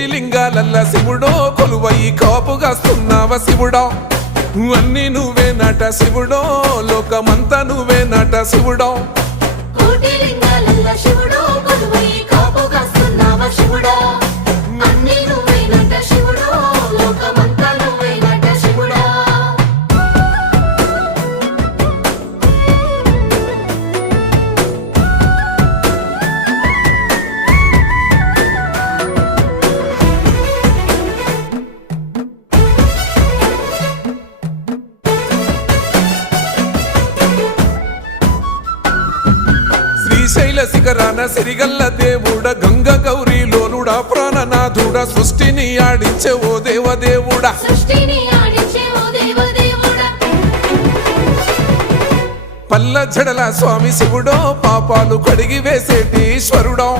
కోటి లింగాలల్ల శివుడో కొలువయి కాపుగాస్తున్నావ శివుడా అన్ని నువ్వే నట శివుడో లోకమంతా నువ్వే నట శివుడో కోటి లింగాలల్ల శివుడో కొలువయి కాపుగాస్తున్నావ శివుడా అన్ని నువ్వే నట శివుడో లోకమంతా నువ్వే నట శివుడా శ్రీశైల శిఖరాన సిరిగల్ల దేవుడ గంగ గౌరీ లోలుడా ప్రాణనాథుడ సృష్టిని ఆడించే ఓ దేవదేవుడా సృష్టిని ఆడించే ఓ దేవదేవుడా పల్ల జడల స్వామి శివుడో పాపాలు కడిగి వేసేటి ఈశ్వరుడో